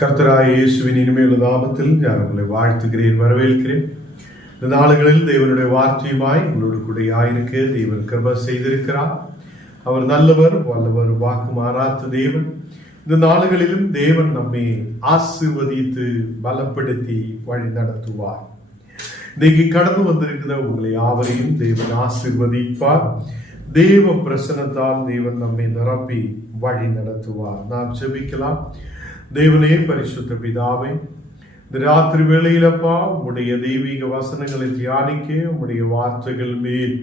கர்த்தராகிய இயேசுவின் இனிமையுள்ள நாமத்தில் நான் உங்களை வாழ்த்துகிறேன், வரவேற்கிறேன். இந்த நாளுகளில் தேவனுடைய வார்த்தையுமாய் உங்களோடு கூட இருக்க தேவன் கிருபை செய்திருக்கிறார். அவர் நல்லவர், வல்லவர், வாக்கு மாறாத தேவன். இந்த நாளுகளிலும் தேவன் நம்மை ஆசீர்வதித்து பலப்படுத்தி வழி நடத்துவார். இன்னைக்கு கடந்து வந்திருக்கிற உங்களை யாவரையும் தேவன் ஆசீர்வதிப்பார். தேவ பிரசன்னத்தால் தேவன் நம்மை நிரப்பி வழி நடத்துவார். நாம் ஜெபிக்கலாம். தேவனே, பரிசுத்த பிதாவே, இந்த ராத்திரி வேளையிலப்பா உம்முடைய தெய்வீக வசனங்களை தியானிக்க உம்முடைய வார்த்தைகள் மேல்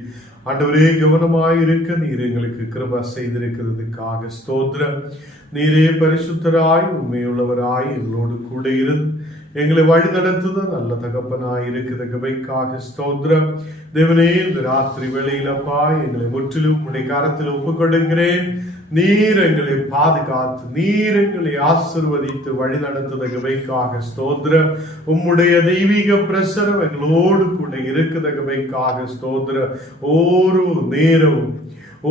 ஆண்டவரே கவனமாயிருக்க நீர் எங்களுக்கு கிருபை செய்திருக்கிறதுக்காக ஸ்தோத்திரம். நீரே பரிசுத்தராய் உண்மையுள்ளவராய் எங்களோடு கூட இருந்து எங்களை வழி நடத்துத நல்ல தகப்பனாய் இருக்கிற கிருபைக்காக ஸ்தோத்திரம். தேவனே, இந்த ராத்திரி வேளையிலப்பா எங்களை முற்றிலும் உம்முடைய கரத்தில் ஒப்புக் கொடுக்கிறேன். நீர் எங்களை பாதுகாத்து நீர் எங்களை ஆசீர்வதித்து வழி நடத்துத கிருபைக்காக ஸ்தோத்திரம். உம்முடைய தெய்வீக பிரசனம் எங்களோடு கூட இருக்கிற கிருபைக்காக ஸ்தோத்திரம். ஒரு நேரம்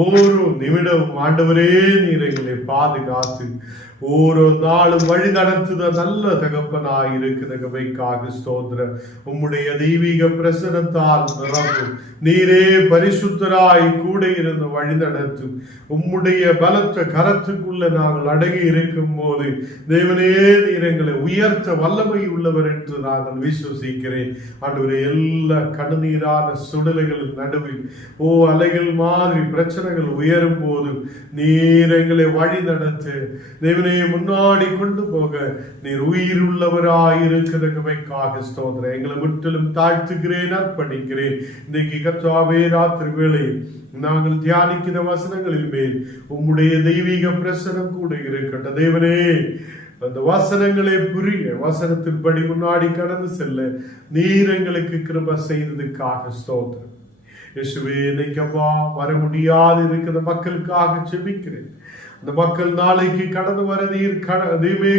ஒரு நிமிடம் ஆண்டவரே நீர் எங்களை பாதுகாத்து ஒரு நாளும் வழி நடத்துத நல்ல தகப்பனாய் இருக்கிற கிருபைக்காக ஸ்தோத்திரம். உம்முடைய தெய்வீக பிரசனத்தால் நிரப்பும். நீரே பரிசுத்தராய் கூட இருந்து வழி நடத்தும். உம்முடைய பலத்த கரத்துக்குள்ள நாங்கள் அடங்கி இருக்கும் போது தேவனே நீர் எங்களை உயர்த்த வல்லமை உள்ளவர் என்று நாங்கள் விசுவசிக்கிறேன். ஆண்டவரே, எல்லா கண்ணீரான சுடலைகள் நடுவில் அலைகள் மாதிரி பிரச்சனைகள் உயரும் போது நீர் எங்களை வழி நடத்து தேவனே முன்னாடி கொண்டு போக நீர் உயிர் உள்ளவராயிருக்கிறதுக்காக ஸ்தோத்திரம். எங்களை முற்றிலும் தாழ்த்துகிறேன், அர்ப்பணிக்கிறேன். இன்னைக்கு கர்த்தாவே ராத்திரி வேளை நாங்கள் தியானிக்கிற வசனங்களில் மேல் உம்முடைய தெய்வீக பிரசனம் கூட இருக்கட்டும். தேவனே, அந்த வசனங்களை புரிய வசனத்தின்படி முன்னாடி கடந்து செல்ல நீர் எங்களுக்கு கிருபை செய்ததுக்காக ஸ்தோத்திரம். இயேசுவே, இன்னைக்கப்பா வர முடியாது இருக்கிற மக்களுக்காக ஜெபிக்கிறேன். அந்த மக்கள் நாளைக்கு கடந்து வர நீர்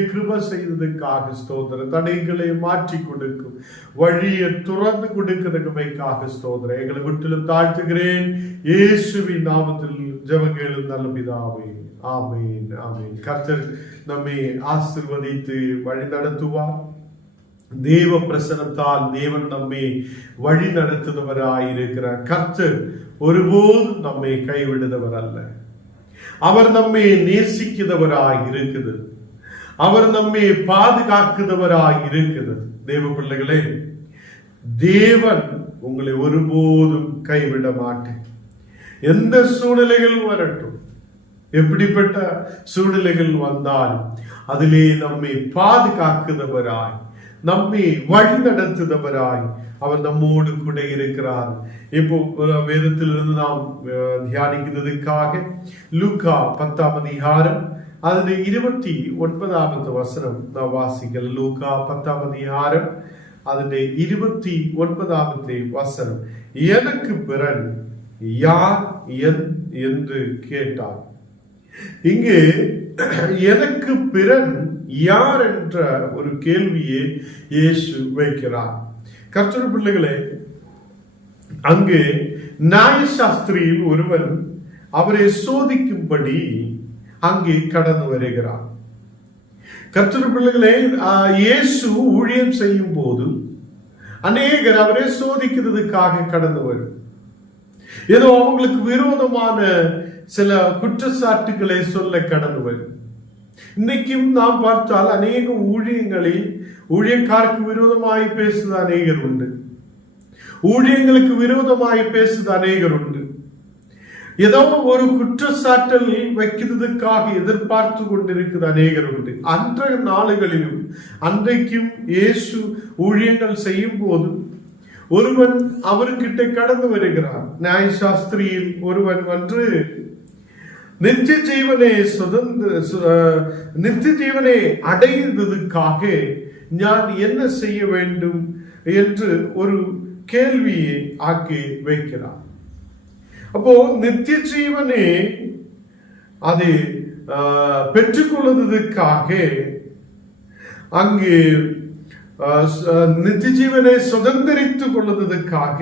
கிருபை செய்ததுக்காக ஸ்தோத்திரம். தடைகளை மாற்றி கொடுக்கும் வழியை துறந்து கொடுக்கிறதுக்காக ஸ்தோத்திரம். எங்களை முற்றிலும் தாழ்த்துகிறேன். இயேசுவின் நாமத்தில் ஜெபங்களும் நல்ல பிதாவே, ஆமீன், ஆமீன். கர்த்தர் நம்மை ஆசீர்வதித்து வழி நடத்துவார். தேவ பிரசனத்தால் தேவன் நம்மை வழி நடத்துபவராயிருக்கிறார். கர்த்தர் ஒருபோதும் நம்மை கைவிடுதவர் அல்ல. அவர் நம்மை நேசிக்கிறவராய் இருக்குது. அவர் நம்மை பாதுகாக்கிறவராய் இருக்குது. தேவ பிள்ளைகளே, தேவன் உங்களை ஒருபோதும் கைவிட மாட்டேன். எந்த சூழ்நிலைகள் வரட்டும், எப்படிப்பட்ட சூழ்நிலைகள் வந்தாலும் அதிலே நம்மை பாதுகாக்கிறவராய் நம்மை வழி நடத்துபவராய் அவர் நம்மோடு கூட இருக்கிறார். இப்போ வேதத்திலிருந்து நாம் தியானிக்கிறதுக்காக லூக்கா 10ஆம் அதிகாரம் அதில் 29வது வசனம் நாம் வாசிக்கல். லூக்கா 10ஆம் அதிகாரம் அதில் 29வது வசனம். எனக்கு பிறன் யார் என்று கேட்டார். இங்கு எனக்கு பிறன் யார் என்ற ஒரு கேள்வியை இயேசு வைக்கிறார். கர்த்தர் பிள்ளைகளே, அங்கு நியாயசாஸ்திரியில் ஒருவன் அவரை சோதிக்கும்படி அங்கே கடந்து வருகிறார். கர்த்தர் பிள்ளைகளே, இயேசு ஊழியம் செய்யும் போது அநேகர் அவரை சோதிக்கிறதுக்காக கடந்து வரும். ஏதோ அவங்களுக்கு விரோதமான சில குற்றச்சாட்டுகளை சொல்ல கடந்து வரும். இன்னைக்கும் நாம் பார்த்தால் அநேக ஊழியங்களில் ஊழியக்காருக்கு விரோதமாய் பேசுது அநேகர் உண்டு. ஊழியங்களுக்கு விரோதமாய் பேசுது அநேகர் உண்டு. ஏதோ ஒரு குற்றச்சாட்டல் வைக்கிறதுக்காக எதிர்பார்த்து கொண்டிருக்கிறது அநேகர் உண்டு. அன்றைய நாளுகளிலும் அன்றைக்கும் இயேசு ஊழியங்கள் செய்யும் போது ஒருவன் அவர்கிட்ட கடந்து வருகிறான். நியாயசாஸ்திரியில் ஒருவன் வந்து நித்திய ஜீவனை அடைந்ததுக்காக நான் என்ன செய்ய வேண்டும் என்று ஒரு கேள்வியை ஆக்கி வைக்கிறார். அப்போ நித்திய ஜீவனே அதை பெற்றுக்கொள்வதற்காக அங்கு நித்திய ஜீவனை சுதந்திரித்துக் கொள்வதற்காக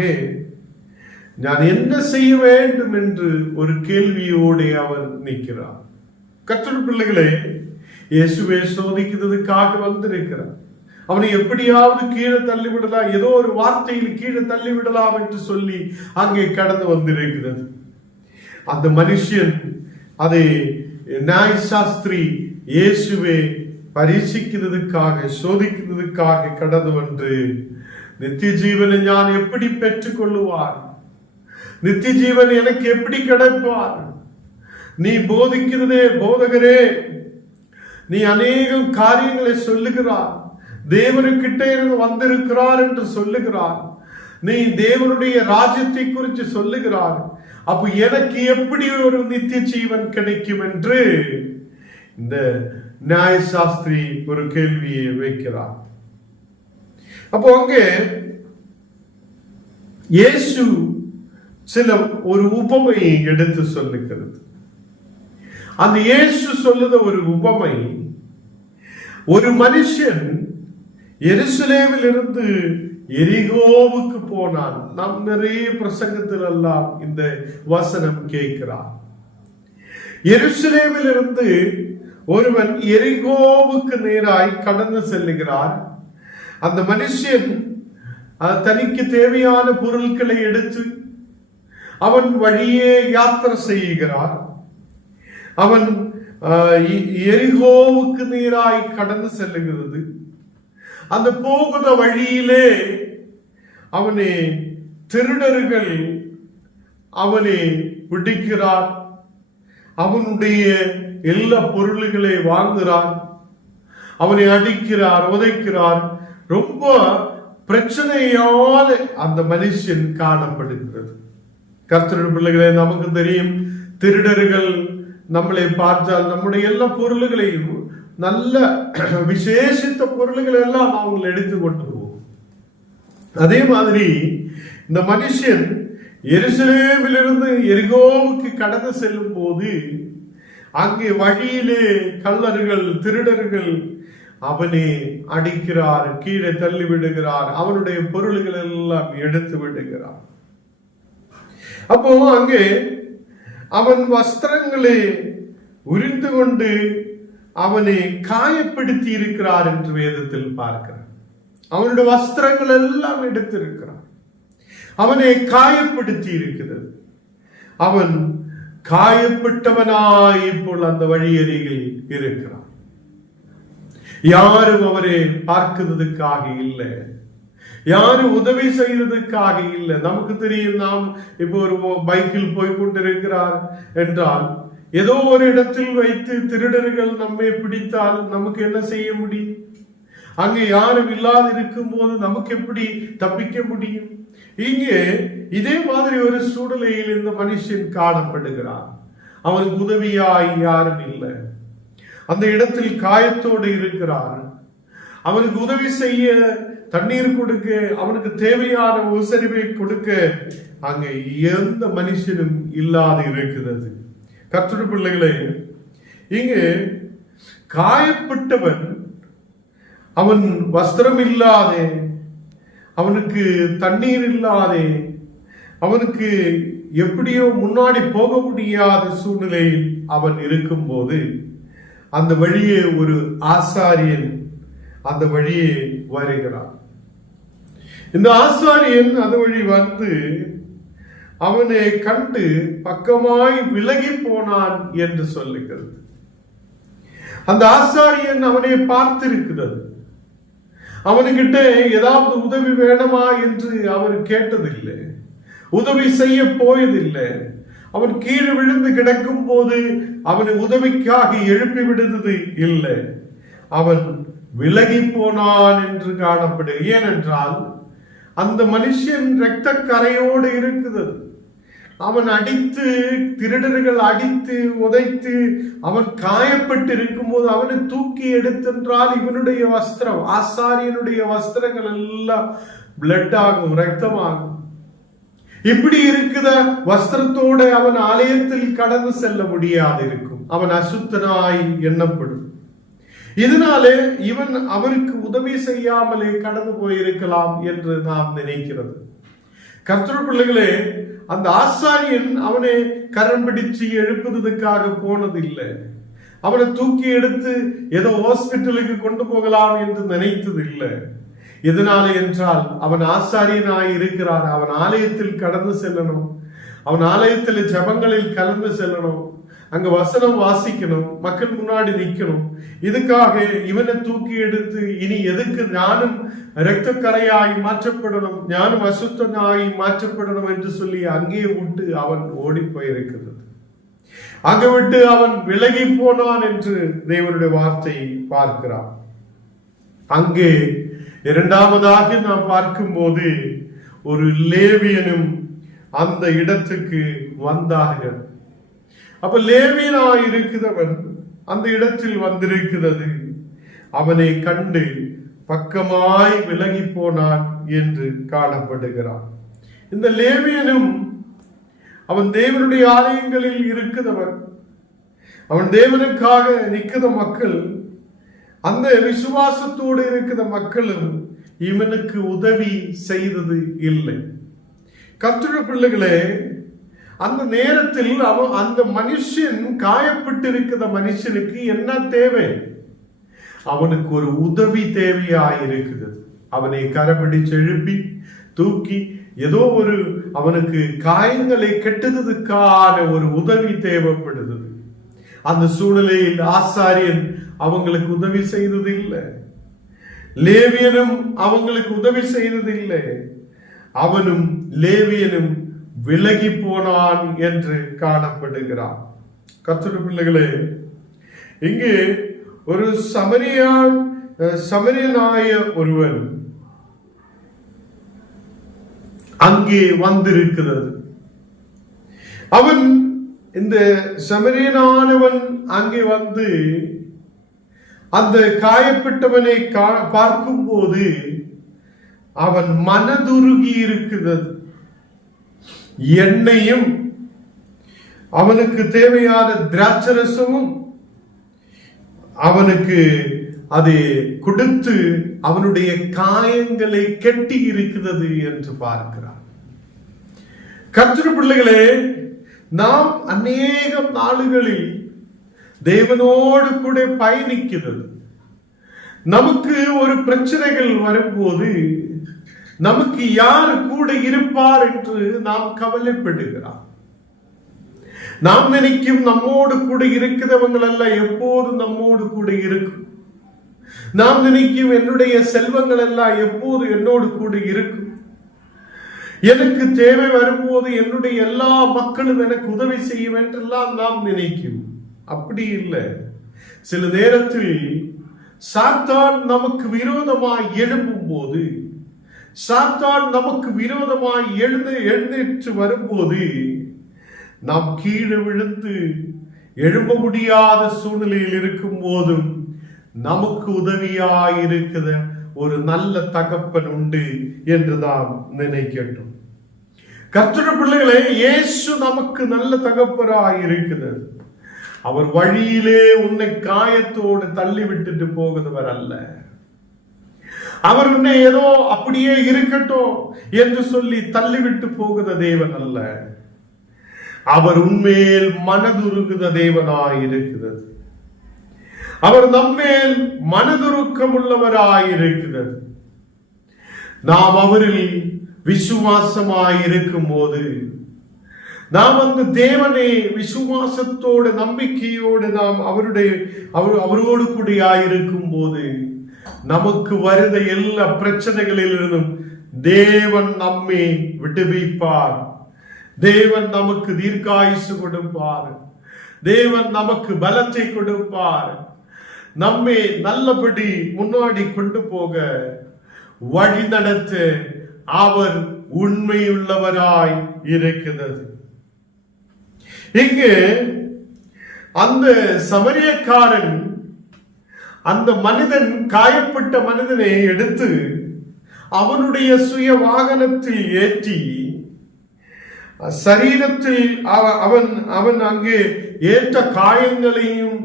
நான் என்ன செய்ய வேண்டும் என்று ஒரு கேள்வியோடு அவர் நிற்கிறார். கர்த்தர் பிள்ளைகளே, இயேசுவே சோதிக்கிறதுக்காக வந்திருக்கிறார். அவனை எப்படியாவது கீழே தள்ளிவிடலாம், ஏதோ ஒரு வார்த்தையில் கீழே தள்ளிவிடலாம் என்று சொல்லி அங்கே கடந்து வந்திருக்கிறது. அந்த மனுஷன் அதை நியாய சாஸ்திரி இயேசுவை பரீட்சிக்கிறதுக்காக சோதிக்கிறதுக்காக கடந்து வந்து, நித்திய ஜீவனை நான் எப்படி பெற்றுக் கொள்ளுவார், நித்திய ஜீவன் எனக்கு எப்படி கிடைப்பார், நீ போதிக்கிறதே போதகரே, நீ அநேகம் காரியங்களை சொல்லுகிறார், தேவனுக்கிட்ட இருந்து வந்திருக்கிறார் என்று சொல்லுகிறார், நீ தேவனுடைய ராஜ்யத்தை குறித்து சொல்லுகிறார், அப்ப எனக்கு எப்படி ஒரு நித்திய ஜீவன் கிடைக்கும் என்று இந்த நியாய சாஸ்திரி ஒரு கேள்வியை வைக்கிறார். அப்போ அங்கே இயேசு சில ஒரு உபமையை எடுத்து சொல்லுகிறது. அந்த இயேசு சொல்லுத ஒரு உபமை, ஒரு மனுஷன் எருசலேமில் இருந்து எரிகோவுக்கு போனான். நாம் நிறைய பிரசங்கத்தில் எல்லாம் இந்த வசனம் கேட்கிறார். எருசலேமில் இருந்து ஒருவன் எரிகோவுக்கு நேராய் கடந்து செல்லுகிறார். அந்த மனுஷன் தனிக்கு தேவையான பொருட்களை எடுத்து அவன் வழியே யாத்திரை செய்கிறார். அவன் எரிகோவுக்கு நேராய் கடந்து செல்லுகிறது. அந்த போகிற வழியிலே அவனை திருடர்கள் அவனை பிடிக்கிறார். அவனுடைய எல்லா பொருள்களை வாங்குகிறார், அவனை அடிக்கிறார், உதைக்கிறார். ரொம்ப பிரச்சனையால அந்த மனுஷன் காணப்படுகிறது. கர்த்தருடைய பிள்ளைகளே, நமக்கு தெரியும், திருடர்கள் நம்மளை பார்த்தால் நம்முடைய எல்லா பொருள்களையும், நல்ல விசேஷித்த பொருள்கள் எல்லாம் அவங்க எடுத்து கொண்டு போகும். அதே மாதிரி இந்த மனுஷன் எருசலேமிலிருந்து எரிகோவுக்கு கடந்து செல்லும் போது அங்கே வழியிலே கள்ளர்கள் திருடர்கள் அவனை அடிக்கிறார், கீழே தள்ளி விடுகிறார், அவனுடைய பொருள்கள் எல்லாம் எடுத்து விடுகிறார். அப்போ அங்கே அவன் வஸ்திரங்களை உரிந்து கொண்டு அவனை காயப்படுத்தி இருக்கிறார் என்று வேதத்தில் பார்க்கிறார். அவனுடைய வஸ்திரங்கள் எல்லாம் எடுத்திருக்கிறார், அவனை காயப்படுத்தி இருக்கிறது. அவன் காயப்பட்டவனாய் இப்போது அந்த வழியருகில் இருக்கிறான். யாரும் அவரை பார்க்கிறதுக்காக இல்லை, யாரும் உதவி செய்வதற்காக இல்லை. நமக்கு தெரியும், நாம் இப்போ ஒரு பைக்கில் போய் கொண்டிருக்கிறார் என்றால் ஏதோ ஒரு இடத்தில் வைத்து திருடர்கள் நம்மை பிடித்தால் நமக்கு என்ன செய்ய முடியும்? அங்கே யாரும் இல்லாது இருக்கும் போது நமக்கு எப்படி தப்பிக்க முடியும்? இங்கே இதே மாதிரி ஒரு சூழ்நிலையில் இந்த மனுஷன் காணப்படுகிறான். அவனுக்கு உதவியாய் யாரும் இல்லை. அந்த இடத்தில் காயத்தோடு இருக்கிறான். அவனுக்கு உதவி செய்ய, தண்ணீர் கொடுக்க, அவனுக்கு தேவையான உபசரிப்பை கொடுக்க அங்கே எந்த மனுஷனும் இல்லாது இருக்கிறது. கர்த்தருடைய பிள்ளைகளே, இங்கே காயப்பட்டவன், அவன் வஸ்திரம் இல்லாதே, அவனுக்கு தண்ணீர் இல்லாதே, அவனுக்கு எப்படியோ முன்னாடி போக முடியாத சூழ்நிலையில் அவன் இருக்கும் போது அந்த வழியே ஒரு ஆசாரியன் அந்த வழியே வருகிறான். இந்த ஆசாரியன் அந்த வழி வந்து அவனை கண்டு பக்கமாய் விலகி போனான் என்று சொல்லுகிறது. அந்த ஆசாரியன் அவனை பார்த்திருக்கிறது. அவனுக்கிட்ட ஏதாவது உதவி வேணுமா என்று அவர் கேட்டதில்லை, உதவி செய்ய போயதில்லை. அவன் கீழே விழுந்து கிடக்கும் போது அவனை உதவிக்காக எழுப்பி விடுவது இல்லை. அவன் விலகி போனான் என்று காணப்படு. ஏனென்றால் அந்த மனுஷன் இரத்த கரையோடு இருக்குது. அவன் அடித்து, திருடர்கள் அடித்து உதைத்து அவன் காயப்பட்டு இருக்கும் போது அவனை தூக்கி எடுத்தென்றால் இவனுடைய வஸ்திரம், ஆசாரியனுடைய வஸ்திரங்கள் எல்லாம் பிளட் ஆகும், ரத்தமாகும். இப்படி இருக்குத வஸ்திரத்தோடு அவன் ஆலயத்தில் கடந்து செல்ல முடியாது இருக்கும். அவன் அசுத்தனாய் எண்ணப்படும். இதனாலே இவன் அவருக்கு உதவி செய்யாமலே கடந்து போயிருக்கலாம் என்று நாம் நினைக்கிறது. கர்த்தருடைய பிள்ளைகளே, அந்த ஆசாரியன் அவனை கரம் பிடிச்சு எழுப்புவதற்காக போனதில்லை. அவனை தூக்கி எடுத்து ஏதோ ஹாஸ்பிட்டலுக்கு கொண்டு போகலாம் என்று நினைத்தது இல்லை. எதனால என்றால் அவன் ஆசாரியனாய் இருக்கிறான். அவன் ஆலயத்தில் கடந்து செல்லணும், அவன் ஆலயத்தில் ஜெபங்களில் கலந்து செல்லணும், அங்க வசனம் வாசிக்கணும், மக்கள் முன்னாடி நிக்கணும். இதுக்காக இவனை தூக்கி எடுத்து இனி எதுக்கு ஞானம் இரத்தக்கரையாய் மாற்றப்படணும், ஞானம் அசுத்தனாய் மாற்றப்படணும் என்று சொல்லி அங்கே விட்டு அவன் ஓடி போயிருக்கிறது. அங்க விட்டு அவன் விலகி போனான் என்று தேவனுடைய வார்த்தையை பார்க்கிறான். அங்கே இரண்டாவதாக நாம் பார்க்கும்போது ஒரு லேவியனும் அந்த இடத்துக்கு வந்தார்கள். அப்ப லேவியனாய் இருக்கிறவன் அந்த இடத்தில் வந்திருக்கிறது. அவனை கண்டு பக்கமாய் விலகி போனான் என்று காணப்படுகிறான். இந்த லேவியனும் அவன் தேவனுடைய ஆலயங்களில் இருக்கிறவன், அவன் தேவனுக்காக நிற்கிற மக்கள், அந்த விசுவாசத்தோடு இருக்கிற மக்களும் இவனுக்கு உதவி செய்தது இல்லை. கர்த்தருடைய பிள்ளைகளே, அந்த நேரத்தில் அந்த மனுஷன் காயப்பட்டிருக்கிற மனுஷனுக்கு என்ன தேவை? அவனுக்கு ஒரு உதவி தேவையாயிருக்கிறது. அவனை கரப்பிடிச்சு எழுப்பி தூக்கி ஏதோ ஒரு அவனுக்கு காயங்களை கெட்டதுக்கான ஒரு உதவி தேவைப்படுது. அந்த சூழ்நிலையில் ஆசாரியன் அவங்களுக்கு உதவி செய்தது இல்லை, லேவியனும் அவங்களுக்கு உதவி செய்தது இல்லை. அவனும் லேவியனும் விலகி போனான் என்று காணப்படுகிறான். கர்த்தருடைய பிள்ளைகளே, இங்கே ஒரு சமரியனாய ஒருவன் அங்கே வந்திருக்கிறது. அவன் இந்த சமரியனானவன் அங்கே வந்து அந்த காயப்பட்டவனை பார்க்கும் போது அவன் மனதுருகி இருக்கிறது. எண்ணெயும் அவனுக்கு தேவையான திராட்சரசமும் அவனுக்கு அதை கொடுத்து அவனுடைய காயங்களை கெட்டி இருக்கிறது என்று பார்க்கிறான். கர்த்தருடைய பிள்ளைகளே, நாம் அநேக நாளுகளில் தேவனோடு கூட பயணிக்கிறது. நமக்கு ஒரு பிரச்சனைகள் வரும்போது நமக்கு யார் கூட இருப்பார் என்று நாம் கவலைப்படுகிறார். நாம் நினைக்கும் நம்மோடு கூட இருக்கிறவங்கள் அல்ல எப்போது நம்மோடு கூட இருக்கும். நாம் நினைக்கும் என்னுடைய செல்வங்கள் எல்லாம் எப்போது என்னோடு கூட இருக்கும். எனக்கு தேவை வரும்போது என்னுடைய எல்லா மக்களும் எனக்கு உதவி செய்யும் என்றெல்லாம் நாம் நினைக்கும். அப்படி இல்லை. சில நேரத்தில் சாத்தான் நமக்கு விரோதமாய் எழும்பும் போது, சாத்தான் நமக்கு விரோதமாய் எழுந்திட்டு வரும்போது நாம் கீழே விழுந்து எழும்ப முடியாத சூழ்நிலையில் இருக்கும் போதும் நமக்கு உதவியாயிருக்கிற ஒரு நல்ல தகப்பன் உண்டு என்று நாம் நினைக்கட்டும். கர்த்தருடைய பிள்ளைகளே, இயேசு நமக்கு நல்ல தகப்பராயிருக்கிறார். அவர் வழியிலே உன்னை காயத்தோடு தள்ளி விட்டுட்டு போகிறவர் அல்ல. அவர் உன்னை ஏதோ அப்படியே இருக்கட்டும் என்று சொல்லி தள்ளிவிட்டு போகிற தேவன் அல்ல. அவர் உண்மையில் மனதுருகுத தேவனாயிருக்கிறது. அவர் நம்மேல் மனதுருக்கம் உள்ளவராயிருக்கிறது. நாம் அவரில் விசுவாசமாயிருக்கும் போது, நாம் அந்த தேவனை விசுவாசத்தோடு நம்பிக்கையோடு நாம் அவரோடு கூடியாயிருக்கும் போது நமக்கு வருத எல்லா பிரச்சனைகளிலிருந்தும் தேவன் நம்மை விடுவிப்பார். தேவன் நமக்கு தீர்க்காயுசு கொடுப்பார். தேவன் நமக்கு பலத்தை கொடுப்பார். நம்மை நல்லபடி முன்னாடி கொண்டு போக வழி நடத்த அவர் உண்மையுள்ளவராய் இருக்கிறது. இங்கு அந்த சமரியக்காரன் அந்த மனிதன், காயப்பட்ட மனிதனை எடுத்து அவனுடைய சுய வாகனத்தில் ஏற்றி சரீரத்தில் அவன் அங்கே ஏற்ற காயங்களையும்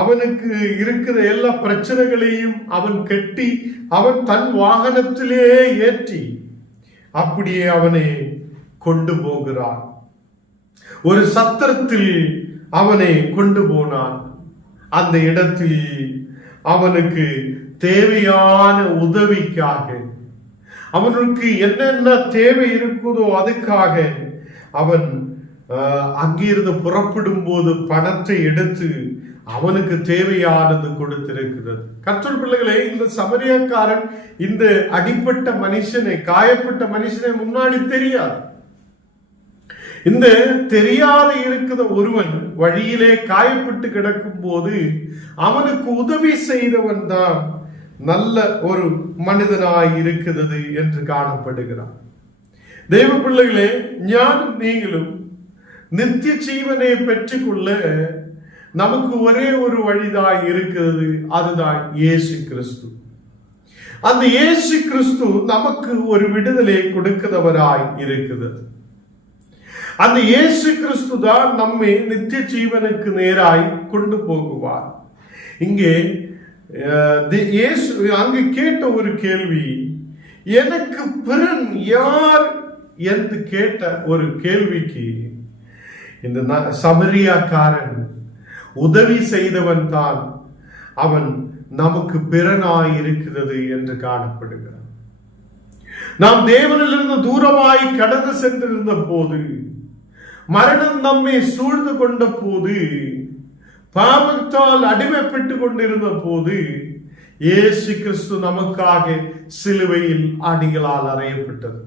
அவனுக்கு இருக்கிற எல்லா பிரச்சனைகளையும் அவன் கட்டி அவன் தன் வாகனத்திலே ஏற்றி அப்படியே அவனை கொண்டு போகிறான். ஒரு சத்திரத்தில் அவனை கொண்டு போனான். அந்த இடத்தில் அவனுக்கு தேவையான உதவிக்காக, அவனுக்கு என்னென்ன தேவை இருக்குதோ அதுக்காக அவன் அங்கிருந்து புறப்படும் போது பணத்தை எடுத்து அவனுக்கு தேவையானது கொடுத்திருக்கிறது. கர்த்தர் பிள்ளைகளே, இந்த சமரியக்காரன் இந்த அடிப்பட்ட மனுஷனை, காயப்பட்ட மனுஷனை முன்னாடி தெரியாது. இந்த தெரியாத இருக்கிற ஒருவன் வழியிலே காயப்பட்டு கிடக்கும் போது அவனுக்கு உதவி செய்தவன் தான் நல்ல ஒரு மனிதனாய் இருக்கிறது என்று காணப்படுகிறான். தேவ பிள்ளைகளே, ஞானம் நீங்களும் நித்திய ஜீவனை பெற்றுக்கொள்ள நமக்கு ஒரே ஒரு வழிதான் இருக்கிறது, அதுதான் இயேசு கிறிஸ்து. அந்த இயேசு கிறிஸ்து நமக்கு ஒரு விடுதலை கொடுக்கிறவராய் இருக்கிறது. அந்த இயேசு கிறிஸ்து தான் நம்மை நித்திய ஜீவனுக்கு நேராய் கொண்டு போகுவார். இங்கே அங்கு கேட்ட ஒரு கேள்வி, எனக்கு பிறன் யார் என்று கேட்ட ஒரு கேள்விக்கு இந்த சமரியாக்காரன் உதவி செய்தவன் தான் அவன் நமக்கு பிறனாய் இருக்கிறது என்று காணப்படுகிறான். நாம் தேவனிலிருந்து தூரமாய் கடந்து சென்றிருந்த போது, மரணம் நம்மை சூழ்ந்து கொண்ட போது, பாவத்தால் அடிமைப்பட்டு கொண்டிருந்த போது, இயேசு கிறிஸ்து நமக்காக சிலுவையில் அடிகளால் அறையப்பட்டது.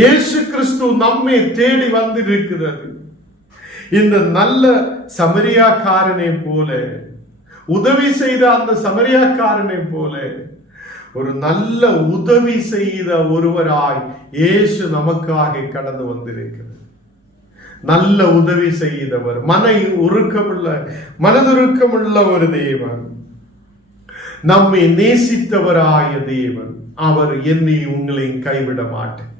இயேசு கிறிஸ்து நம்மை தேடி வந்திருக்கிறது. இந்த நல்ல சமரியாக்காரனை போல, உதவி செய்த அந்த சமரியாக்காரனை போல ஒரு நல்ல உதவி செய்த ஒருவராய் இயேசு நமக்காக கடந்து வந்திருக்கிறது. நல்ல உதவி செய்தவர், மனதுருக்கமுள்ள ஒரு தேவன், நம்மை நேசித்தவராய தேவன். அவர் என்னை உங்களை கைவிட மாட்டேன்.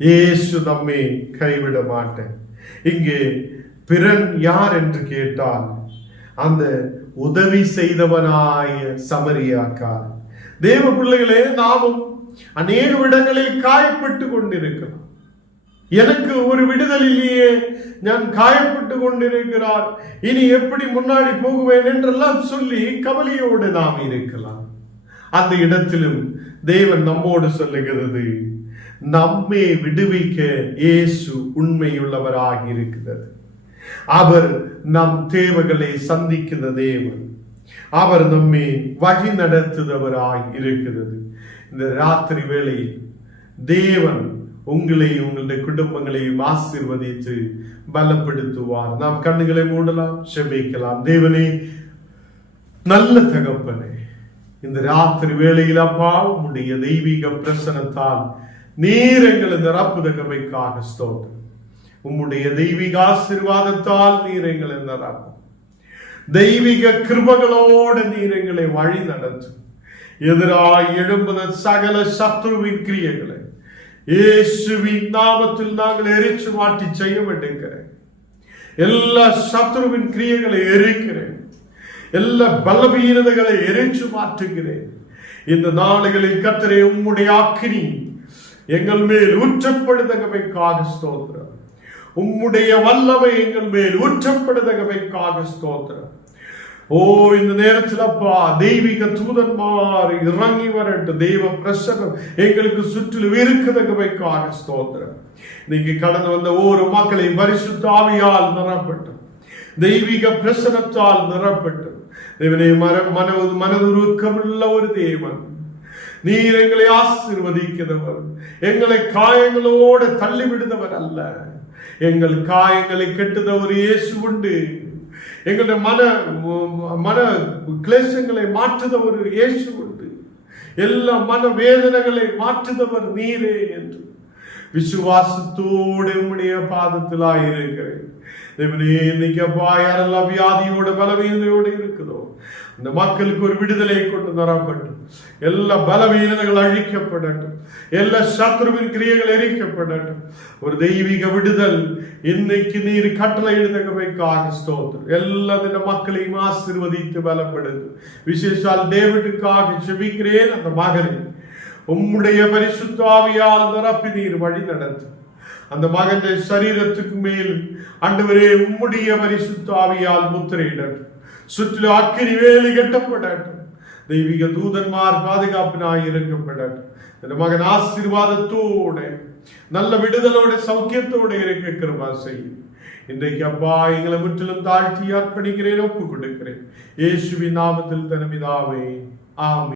இயேசு நம்மை கைவிட மாட்டேன். இங்கே பிறன் யார் என்று கேட்டால் அந்த உதவி செய்தவனாய சமரியாக்காரன். தேவ பிள்ளைகளே, நாமும் அநேக இடங்களில் காயப்பட்டு கொண்டிருக்கிறோம். எனக்கு ஒரு விடுதலையிலேயே நான் காயப்பட்டு கொண்டிருக்கிறார், இனி எப்படி முன்னாடி போகுவேன் என்றெல்லாம் சொல்லி கவலையோடு நாம் இருக்கலாம். அந்த இடத்திலும் தேவன் நம்மோடு சொல்லுகிறது, நம்மை விடுவிக்க இயேசு உண்மையுள்ளவராக இருக்கிறது. அவர் நம் தேவைகளை சந்திக்கிற தேவன். அவர் நம்மை வழி நடத்துபவராய் இருக்கிறது. இந்த ராத்திரி வேளையில் தேவன் உங்களையும் உங்களுடைய குடும்பங்களையும் ஆசீர்வதித்து பலப்படுத்துவார். நாம் கண்ணுகளை மூடலாம், செபிக்கலாம். தேவனே, நல்ல தகப்பனே, இந்த ராத்திரி வேளையில் அப்பா உம்முடைய தெய்வீக பிரசனத்தால் நீர் எங்களை நிரப்புதகவைக்காக ஸ்தோத்திரம். உம்முடைய தெய்வீக ஆசீர்வாதத்தால் நீர் எங்களை நிரப்பும். தெய்வீக கிருபைகளோடு நீர் எங்களை வழி நடத்தும். எதிராய் எழும்புத சகல சத்ருவின் கிரியைகளை இயேசுவின் நாமத்தில் நாங்கள் எரிச்சு மாற்றி செய்ய வேண்டியிருக்கிறேன். எல்லா சத்ருவின் கிரியைகளை எரிக்கிறேன். எல்லா பலவீனதைகளை எரிச்சு மாற்றுகிறேன். இந்த நாடுகளில் கர்த்தரே, உம்முடைய அக்கினி எங்கள் மேல் ஊற்றப்படுதகவைக்காக ஸ்தோத்திரம். உம்முடைய வல்லமை எங்கள் மேல் ஊற்றப்படுதகவைக்காக ஸ்தோத்திரம். ஓ, இந்த நேரத்தில் அப்பா தெய்வீக தூதன்மார் இறங்கி வரட்டும். தெய்வ பிரசன்னம் எங்களுக்கு சுற்றிலும் இருக்கதகவைக்காக ஸ்தோத்திரம். நீங்க கடந்து வந்த ஒவ்வொரு மக்களையும் பரிசுத்த ஆவியால் நிரப்பட்டும், தெய்வீக பிரசனத்தால் நிரப்பட்டும். தேவனே, மனதுருக்கமுள்ள ஒரு தேவன், நீர் எங்களை ஆசீர்வதிக்கிறவர், எங்களை காயங்களோடு தள்ளிவிடுதவர் அல்ல. எங்கள் காயங்களை கெட்டுத ஒரு இயேசு உண்டு. எங்களுடைய மன கிளேசங்களை மாற்றுதவர் இயேசு உண்டு. எல்லா மன வேதனைகளை மாற்றுதவர் நீரே என்று விசுவாசத்தோடு உம்முடைய பாதத்திலாய் இருக்கிறேன். இன்னைக்கு அப்பா யாரெல்லாம் வியாதியோட பலவீனதையோடு இருக்குதோ அந்த மக்களுக்கு ஒரு விடுதலை கொண்டு வரப்பட்டும். எல்லா பலவீனங்கள் அழிக்கப்படட்டும். எல்லா சத்ருவின் கிரியைகள் எரிக்கப்படட்டும். ஒரு தெய்வீக விடுதல் இன்னைக்கு நீர் கட்டளை எழுதவைக்காக ஸ்தோத்திரம். எல்லா மக்களையும் ஆசீர்வதித்து பலப்படுத்தும். விசேஷால் டேவிடுக்காக ஜெபிக்கிறேன். அந்த மகனை உம்முடைய பரிசுத்த ஆவியால் நிரப்பி நீர் வழி நடத்தும். அந்த மகன் சரீரத்துக்கு மேல் ஆண்டவரே உம்முடைய பரிசுத்த ஆவியால் முத்திரையிடட்டும். சுற்றிலும் அக்கினி வேலி கட்டப்படட்டும். தெய்வீக தூதன்மார் பாதுகாப்பினாய் இருக்கப்படட்டும். என் மகன் ஆசீர்வாதத்தோட நல்ல விடுதலோட சௌக்கியத்தோட இருக்க கிருபா செய்யும். இன்றைக்கு அப்பா எங்களை முற்றிலும் தாழ்த்தி அர்ப்பணிக்கிறேன், ஒப்புக் கொடுக்கிறேன். இயேசுவின் நாமத்தில் தனமிதாவே, ஆமென்.